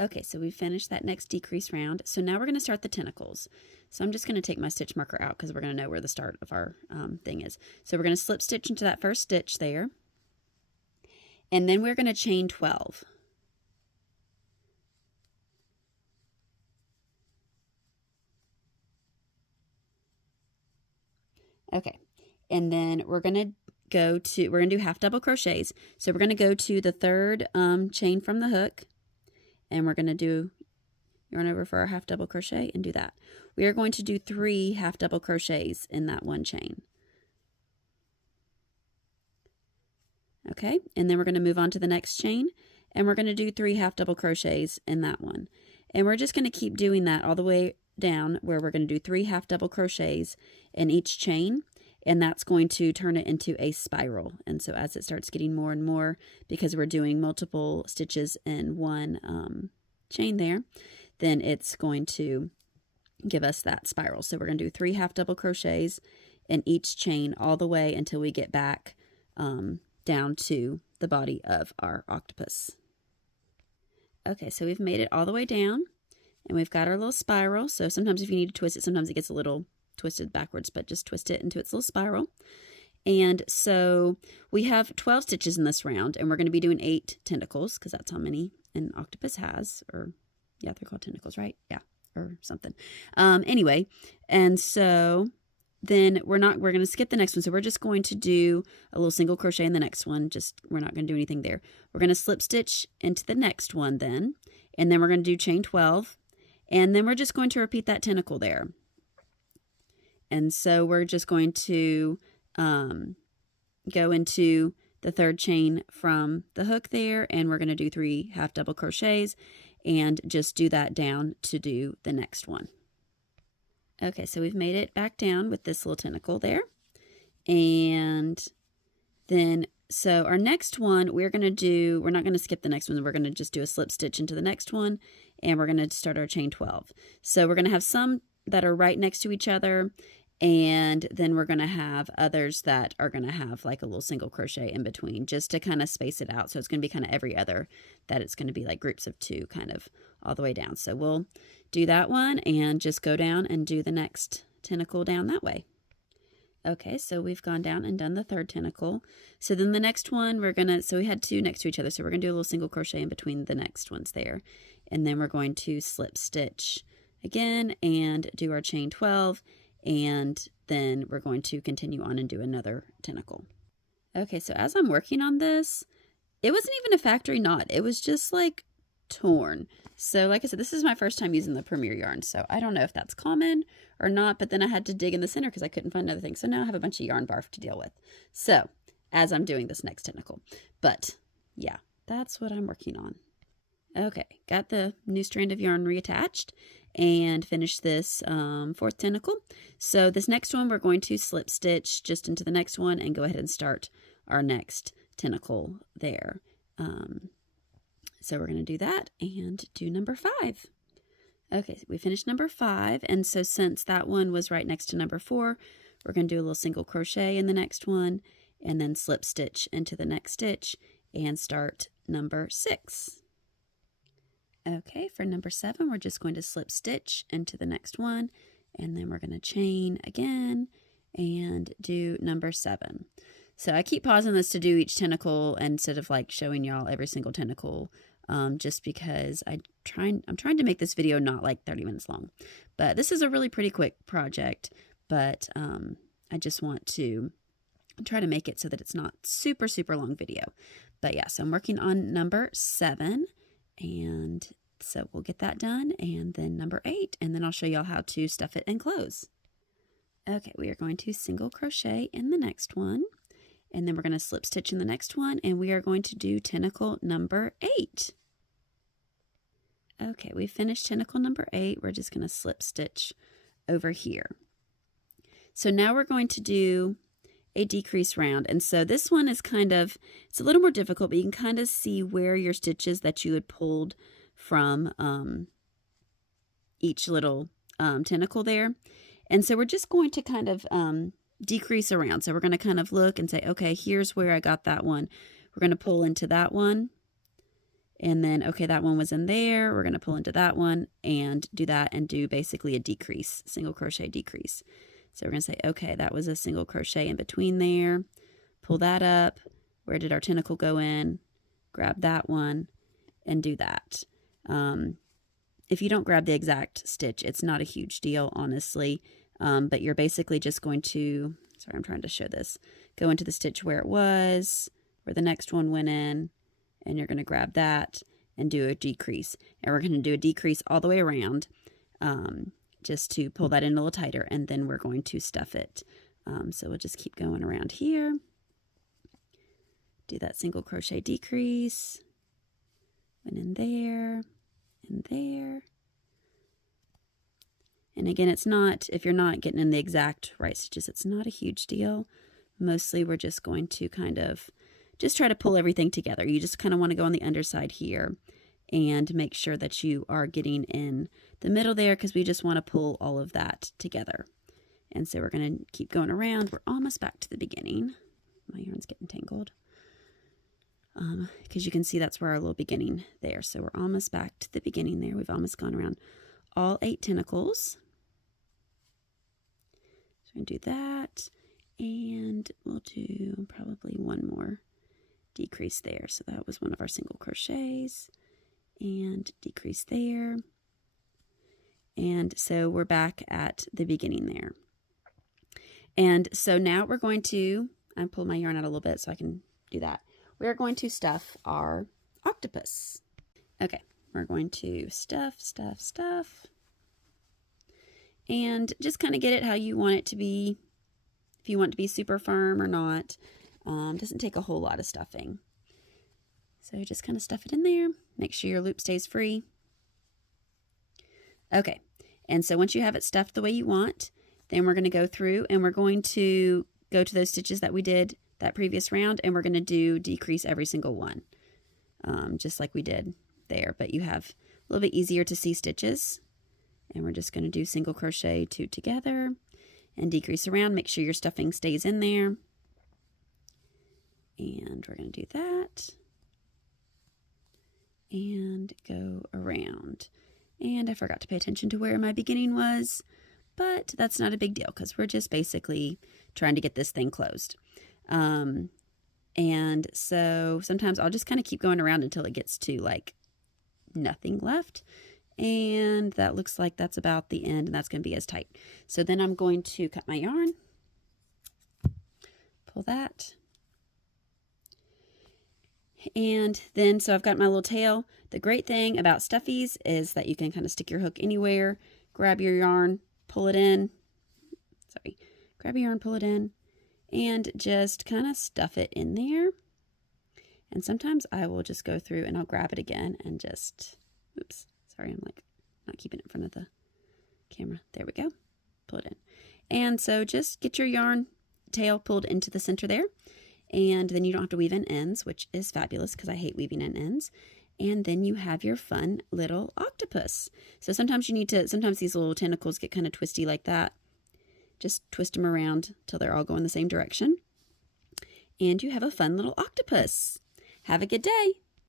Okay, so we finished that next decrease round. So now we're going to start the tentacles. So I'm just going to take my stitch marker out because we're going to know where the start of our thing is. So we're going to slip stitch into that first stitch there. And then we're going to chain 12. Okay, and then we're going to do half double crochets. So we're going to go to the third chain from the hook, and we're going to yarn over for our half double crochet and do that. We are going to do 3 half double crochets in that one chain. Okay, and then we're going to move on to the next chain, and we're going to do 3 half double crochets in that one. And we're just going to keep doing that all the way down, where we're going to do 3 half double crochets in each chain, and that's going to turn it into a spiral. And so as it starts getting more and more, because we're doing multiple stitches in one chain there, then it's going to give us that spiral. So we're going to do 3 half double crochets in each chain all the way until we get back down to the body of our octopus. Okay, so we've made it all the way down, and we've got our little spiral. So sometimes if you need to twist it, sometimes it gets a little twisted backwards, but just twist it into its little spiral. And so we have 12 stitches in this round, and we're going to be doing 8 tentacles because that's how many an octopus has. Or yeah, they're called tentacles, right? Yeah, or something. Anyway, and so then we're going to skip the next one. So we're just going to do a little single crochet in the next one. We're not going to do anything there. We're going to slip stitch into the next one then, and then we're going to do chain 12, and then we're just going to repeat that tentacle there. And so we're just going to go into the third chain from the hook there, and we're going to do 3 half double crochets and just do that down to do the next one. Okay, so we've made it back down with this little tentacle there. And then, so our next one, we're not going to skip the next one. We're going to just do a slip stitch into the next one, and we're going to start our chain 12. So we're going to have some that are right next to each other, and then we're going to have others that are going to have like a little single crochet in between, just to kind of space it out. So it's going to be kind of every other, that it's going to be like groups of 2 kind of all the way down. So we'll do that one and just go down and do the next tentacle down that way. Okay, so we've gone down and done the third tentacle. So then the next one so we had 2 next to each other. So we're going to do a little single crochet in between the next ones there. And then we're going to slip stitch again and do our chain 12. And then we're going to continue on and do another tentacle. Okay, so as I'm working on this, it wasn't even a factory knot. It was just like torn. So like I said, this is my first time using the Premier yarn, so I don't know if that's common or not, but then I had to dig in the center because I couldn't find another thing. So now I have a bunch of yarn barf to deal with. So as I'm doing this next tentacle, but yeah, that's what I'm working on. Okay, got the new strand of yarn reattached and finished this 4th tentacle. So this next one, we're going to slip stitch just into the next one and go ahead and start our next tentacle there. So we're going to do that and do number 5. Okay, so we finished number 5, and so since that one was right next to number 4, we're going to do a little single crochet in the next one and then slip stitch into the next stitch and start number 6. Okay, for number 7, we're just going to slip stitch into the next one, and then we're going to chain again and do number 7. So I keep pausing this to do each tentacle instead of like showing y'all every single tentacle, just because I'm trying to make this video not like 30 minutes long. But this is a really pretty quick project, but I just want to try to make it so that it's not super long video. But yeah, so I'm working on number 7, and so we'll get that done, and then number 8, and then I'll show y'all how to stuff it and close. Okay, we are going to single crochet in the next one, and then we're going to slip stitch in the next one, and we are going to do tentacle number 8. Okay, we finished tentacle number 8. We're just going to slip stitch over here. So now we're going to do a decrease round, and so this one is it's a little more difficult, but you can kind of see where your stitches that you had pulled from each little tentacle there. And so we're just going to kind of decrease around. So we're going to kind of look and say, okay, here's where I got that one. We're going to pull into that one And then, okay, that one was in there. We're going to pull into that one and do that and do basically a decrease, single crochet decrease. So we're going to say, okay, that was a single crochet in between there. Pull that up. Where did our tentacle go in? Grab that one and do that. If you don't grab the exact stitch, it's not a huge deal, honestly. But you're basically just going to, sorry, I'm trying to show this. Go into the stitch where it was, where the next one went in, and you're going to grab that and do a decrease. And we're going to do a decrease all the way around, just to pull that in a little tighter, and then we're going to stuff it. So we'll just keep going around here. Do that single crochet decrease, and in there, and there. And again, it's not, if you're not getting in the exact right stitches, it's not a huge deal. Mostly we're just going to kind of just try to pull everything together. You just kind of want to go on the underside here and make sure that you are getting in the middle there, because we just want to pull all of that together. And so we're going to keep going around. We're almost back to the beginning. My yarn's getting tangled. Because you can see that's where our little beginning there. So we're almost back to the beginning there. We've almost gone around all 8 tentacles. So we're going to do that. And we'll do probably one more decrease there. So that was one of our single crochets. And decrease there. And so we're back at the beginning there. And so now we're going to, I pull my yarn out a little bit so I can do that. We're going to stuff our octopus. Okay, we're going to stuff, stuff, stuff. And just kind of get it how you want it to be. If you want it to be super firm or not. Doesn't take a whole lot of stuffing. So just kind of stuff it in there. Make sure your loop stays free. Okay, and so once you have it stuffed the way you want, then we're going to go through and we're going to go to those stitches that we did that previous round, and we're going to do decrease every single one, just like we did there, but you have a little bit easier to see stitches. And we're just going to do single crochet 2 together and decrease around. Make sure your stuffing stays in there. And we're going to do that and go around. And I forgot to pay attention to where my beginning was, but that's not a big deal because we're just basically trying to get this thing closed. And so sometimes I'll just kind of keep going around until it gets to like nothing left. And that looks like that's about the end, and that's going to be as tight. So then I'm going to cut my yarn, pull that. And then, so I've got my little tail. The great thing about stuffies is that you can kind of stick your hook anywhere, grab your yarn, pull it in. Sorry, grab your yarn, pull it in, and just kind of stuff it in there. And sometimes I will just go through and I'll grab it again and just, oops, sorry, I'm like not keeping it in front of the camera. There we go. Pull it in. And so just get your yarn tail pulled into the center there. And then you don't have to weave in ends, which is fabulous because I hate weaving in ends. And then you have your fun little octopus. So sometimes you need to, sometimes these little tentacles get kind of twisty like that. Just twist them around till they're all going the same direction. And you have a fun little octopus. Have a good day.